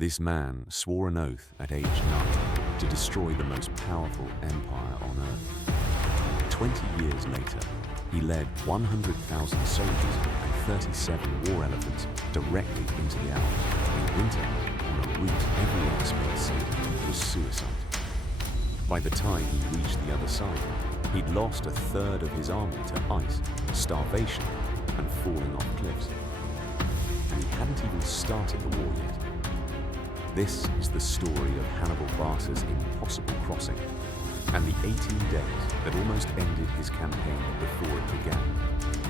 This man swore an oath at age 9 to destroy the most powerful empire on earth. 20 years later, he led 100,000 soldiers and 37 war elephants directly into the Alps in winter on a route every expert said was suicide. By the time he reached the other side, he'd lost a third of his army to ice, starvation, and falling off cliffs. And he hadn't even started the war yet. This is the story of Hannibal Barca's impossible crossing, and the 18 days that almost ended his campaign before it began.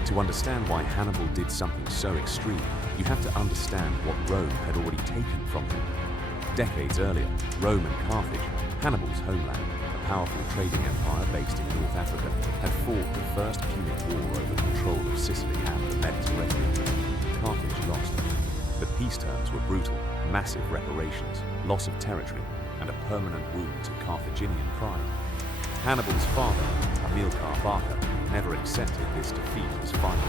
To understand why Hannibal did something so extreme, you have to understand what Rome had already taken from him. Decades earlier, Rome and Carthage, Hannibal's homeland, a powerful trading empire based in North Africa, had fought the First Punic War over control of Sicily and the Mediterranean. Carthage lost. The peace terms were brutal: massive reparations, loss of territory, and a permanent wound to Carthaginian pride. Hannibal's father, Hannibal Barca, never accepted this defeat as final.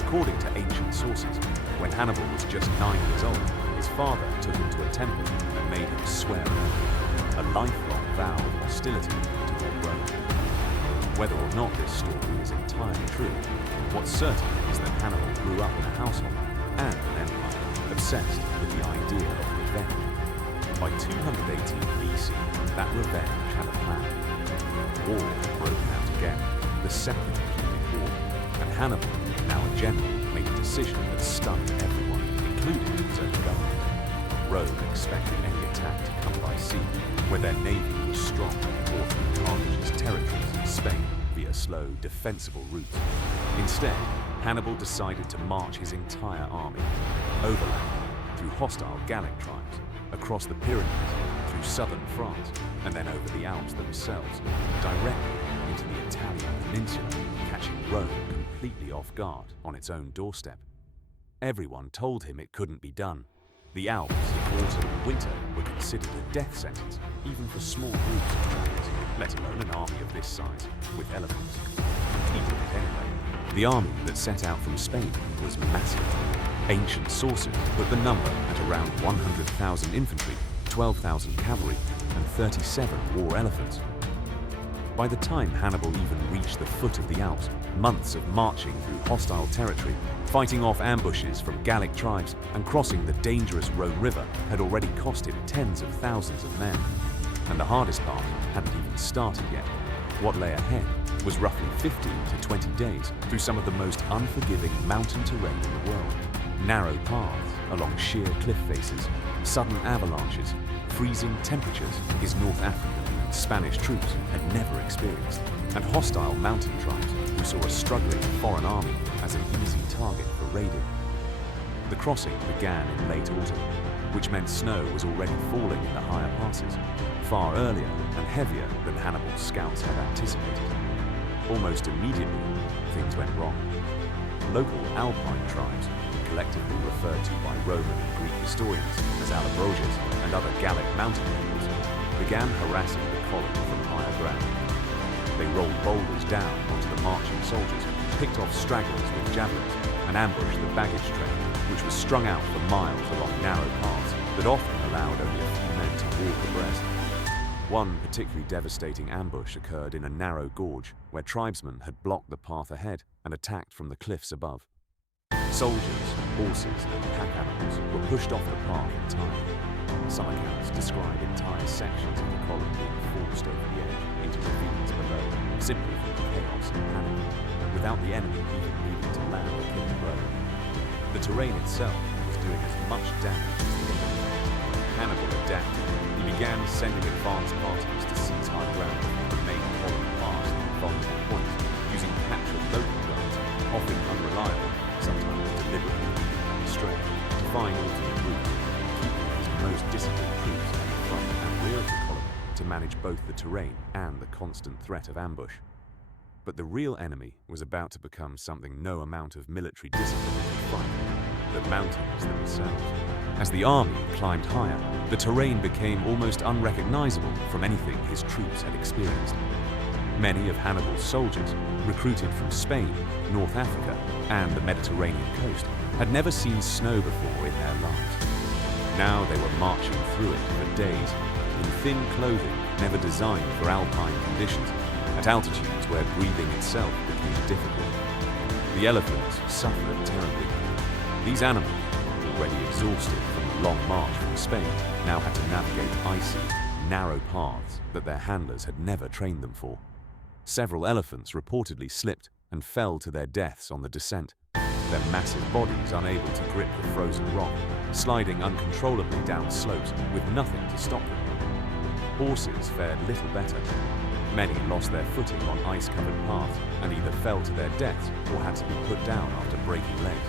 According to ancient sources, when Hannibal was just 9 years old, his father took him to a temple and made him swear an oath, a lifelong vow of hostility toward Rome. Whether or not this story is entirely true, what's certain is that Hannibal grew up in a household and an empire obsessed with the idea of revenge. By 218 BC, that revenge had a plan. War had broken out again, the Second Punic War, and Hannibal, now a general, made a decision that stunned everyone, including his own government. Rome expected any attack to come by sea, where their navy was strong, or through Carthage's territories in Spain via slow, defensible routes. Instead, Hannibal decided to march his entire army overland, through hostile Gallic tribes, across the Pyrenees, through southern France, and then over the Alps themselves, directly into the Italian peninsula, catching Rome completely off guard on its own doorstep. Everyone told him it couldn't be done. The Alps in autumn and winter were considered a death sentence, even for small groups of travelers, let alone an army of this size, with elephants. He did it anyway. The army that set out from Spain was massive. Ancient sources put the number at around 100,000 infantry, 12,000 cavalry, and 37 war elephants. By the time Hannibal even reached the foot of the Alps, months of marching through hostile territory, fighting off ambushes from Gallic tribes, and crossing the dangerous Rhone River had already cost him tens of thousands of men. And the hardest part hadn't even started yet. What lay ahead was roughly 15 to 20 days through some of the most unforgiving mountain terrain in the world. Narrow paths along sheer cliff faces, sudden avalanches, freezing temperatures his North African and Spanish troops had never experienced, and hostile mountain tribes who saw a struggling foreign army as an easy target for raiding. The crossing began in late autumn, which meant snow was already falling in the higher passes, far earlier and heavier than Hannibal's scouts had anticipated. Almost immediately, things went wrong. Local Alpine tribes, collectively referred to by Roman and Greek historians as Allobroges and other Gallic mountain peoples, began harassing the column from higher ground. They rolled boulders down onto the marching soldiers, picked off stragglers with javelins, and ambushed the baggage train, which was strung out for miles along narrow paths that often allowed only a few men to walk abreast. One particularly devastating ambush occurred in a narrow gorge where tribesmen had blocked the path ahead and attacked from the cliffs above. Soldiers, horses, and pack animals were pushed off the path in time. Some accounts describe entire sections of the column being forced over the edge into ravines below, simply from chaos and panic, without the enemy even needing to land a killing blow. The terrain itself was doing as much damage as the enemy. Hannibal adapted. He began sending advance parties to seize high ground and make the column pass the vulnerable points, using captured local guards, often unreliable, sometimes deliberately leading them astray, to find alternate routes, keeping his most disciplined troops at the front and rear of the column to manage both the terrain and the constant threat of ambush. But the real enemy was about to become something no amount of military discipline could fight: the mountains themselves. As the army climbed higher, the terrain became almost unrecognizable from anything his troops had experienced. Many of Hannibal's soldiers, recruited from Spain, North Africa, and the Mediterranean coast, had never seen snow before in their lives. Now they were marching through it for days, in thin clothing never designed for alpine conditions, at altitudes where breathing itself became difficult. The elephants suffered terribly. These animals, already exhausted from the long march from Spain, now had to navigate icy, narrow paths that their handlers had never trained them for. Several elephants reportedly slipped and fell to their deaths on the descent, their massive bodies unable to grip the frozen rock, sliding uncontrollably down slopes with nothing to stop them. Horses fared little better. Many lost their footing on ice-covered paths and either fell to their deaths or had to be put down after breaking legs.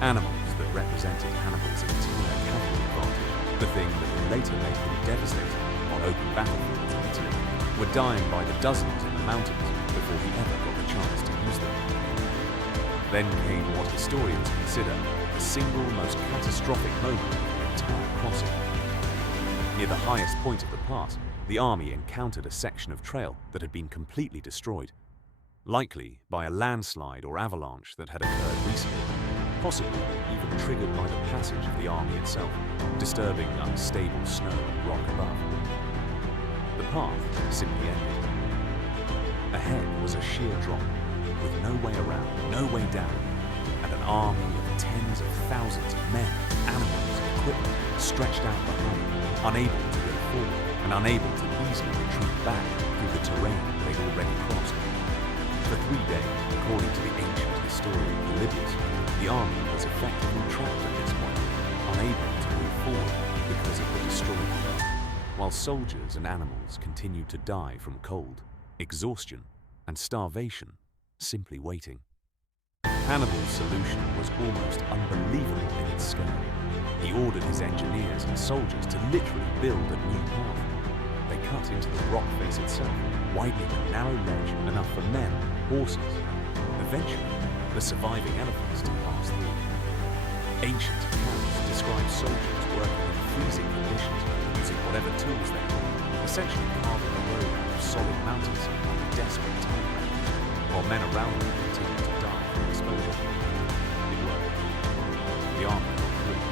Animals that represented Hannibal's entire cavalry advantage, the thing that would later make him devastated on open battlefields in Italy, were dying by the dozens in the mountains before he ever got the chance to use them. Then came what historians consider the single most catastrophic moment of the entire crossing. Near the highest point of the pass, the army encountered a section of trail that had been completely destroyed, likely by a landslide or avalanche that had occurred recently, possibly even triggered by the passage of the army itself, disturbing unstable snow and rock above. The path simply ended. Ahead was a sheer drop, with no way around, no way down, and an army of tens of thousands of men, animals, and equipment stretched out behind, unable to go forward and unable to easily retreat back through the terrain they'd already crossed. For 3 days, according to the ancient historian Polybius, the army was effectively trapped at this point, unable to move forward because of the destroyed path, while soldiers and animals continued to die from cold, exhaustion, and starvation, simply waiting. Hannibal's solution was almost unbelievable in its scale. He ordered his engineers and soldiers to literally build a new path. They cut into the rock face itself, widening a narrow ledge enough for men, horses, and eventually the surviving elephants to pass through. Ancient accounts describe soldiers working in freezing conditions, using whatever tools they had, essentially carving a road out of solid mountainside like a desperate time pressure, while men around them continued to die from exposure. It worked. The army got through,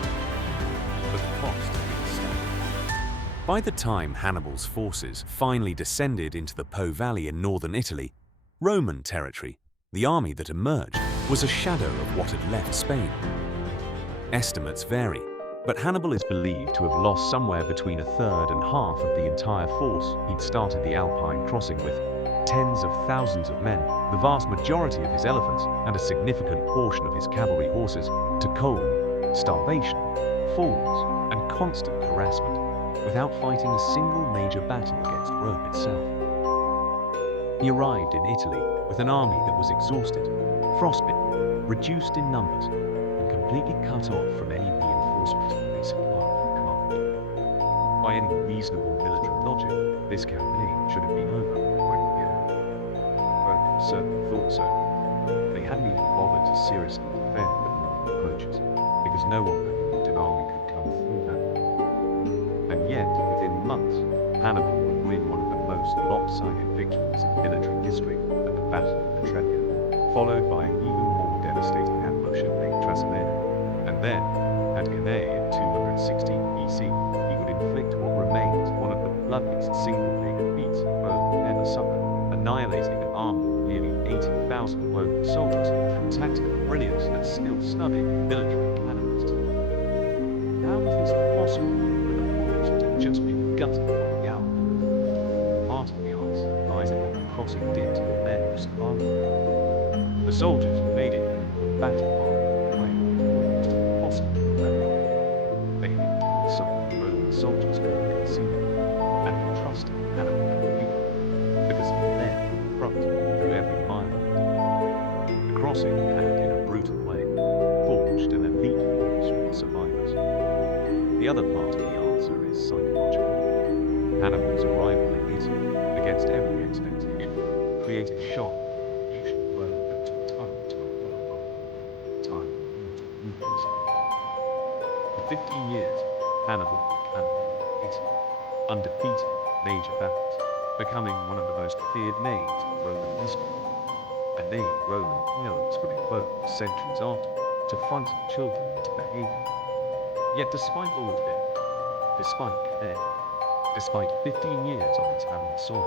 but the cost had been staggering. By the time Hannibal's forces finally descended into the Po Valley in northern Italy, Roman territory, the army that emerged, was a shadow of what had left Spain. Estimates vary, but Hannibal is believed to have lost somewhere between a third and half of the entire force he'd started the Alpine crossing with, tens of thousands of men, the vast majority of his elephants, and a significant portion of his cavalry horses, to cold, starvation, falls, and constant harassment, without fighting a single major battle against Rome itself. He arrived in Italy with an army that was exhausted, frostbitten, reduced in numbers, and completely cut off from any reinforcement they supplied from command. By any reasonable military logic, this campaign should have been over when it began. Rome certainly thought so. They hadn't even bothered to seriously defend the northern approaches, because no one believed an army could come through that. And yet, within months, Hannibal would win one of the most lopsided victories in military history at the Battle of Petraea, followed by an even more devastating ambush at Lake Trasimene. And then, at Cannae in 216 BC, he would inflict what remains one of the bloodiest single-leg defeats Rome ever suffered, annihilating an army of nearly 80,000 Roman soldiers through tactical brilliance and still stunning military cannons. How was this possible with a force that had just been gutted from the Alps? Part of the answer lies in what the crossing did to the men who survived. The soldiers who made it were battered by the way possible. They hated some of the Roman soldiers couldn't conceive and were trusting Hannibal completely, because he led the front through every mile of it. The crossing had, in a brutal way, forged an elite force from the survivors. The other part of the answer is psychological. Hannibal's arrival in Italy, against every expectation, created shock, confusion, and took time. For 15 years, Hannibal campaigned in Italy, undefeated in major battles, becoming one of the most feared names in Roman history. A name Roman parents would invoke centuries after to frighten children into behavior. Yet despite all of this, despite care. Despite 15 years on Italian soil,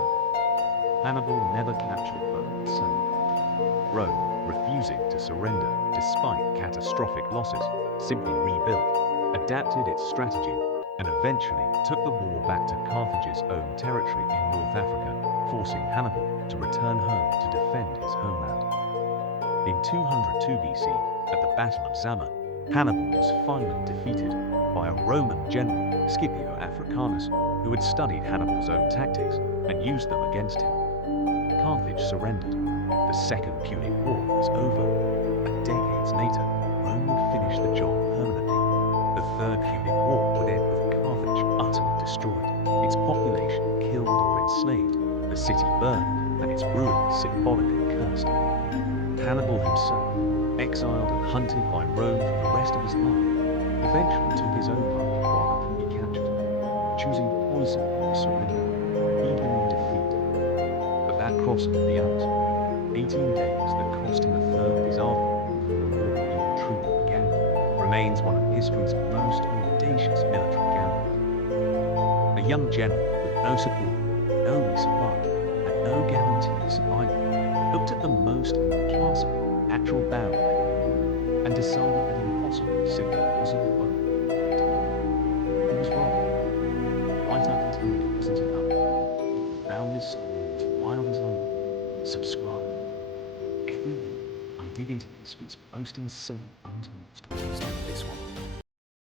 Hannibal never captured Rome itself. Rome, refusing to surrender despite catastrophic losses, simply rebuilt, adapted its strategy, and eventually took the war back to Carthage's own territory in North Africa, forcing Hannibal to return home to defend his homeland. In 202 BC, at the Battle of Zama, Hannibal was finally defeated by a Roman general, Scipio Africanus, who had studied Hannibal's own tactics and used them against him. Carthage surrendered. The Second Punic War was over, and decades later, Rome would finish the job permanently. The Third Punic War would end with Carthage utterly destroyed, its population killed or enslaved, the city burned, and its ruins symbolically cursed. Hannibal himself, exiled and hunted by Rome for the rest of his life, eventually took his own life rather than be captured, choosing poison over surrender, even in defeat. But that crossing of the Alps, 18 days that cost him a third of his army before the war even truly began, remains one of history's most audacious military gambles. A young general with no support, no resupply, and no guarantee of survival looked at the most impossible natural barrier and decided that impossible simply wasn't the world. He was wrong. Right up until it wasn't enough. Found this story as wild as I am. Subscribe. Every week, I'm digging into history's most insane untold stories like this one.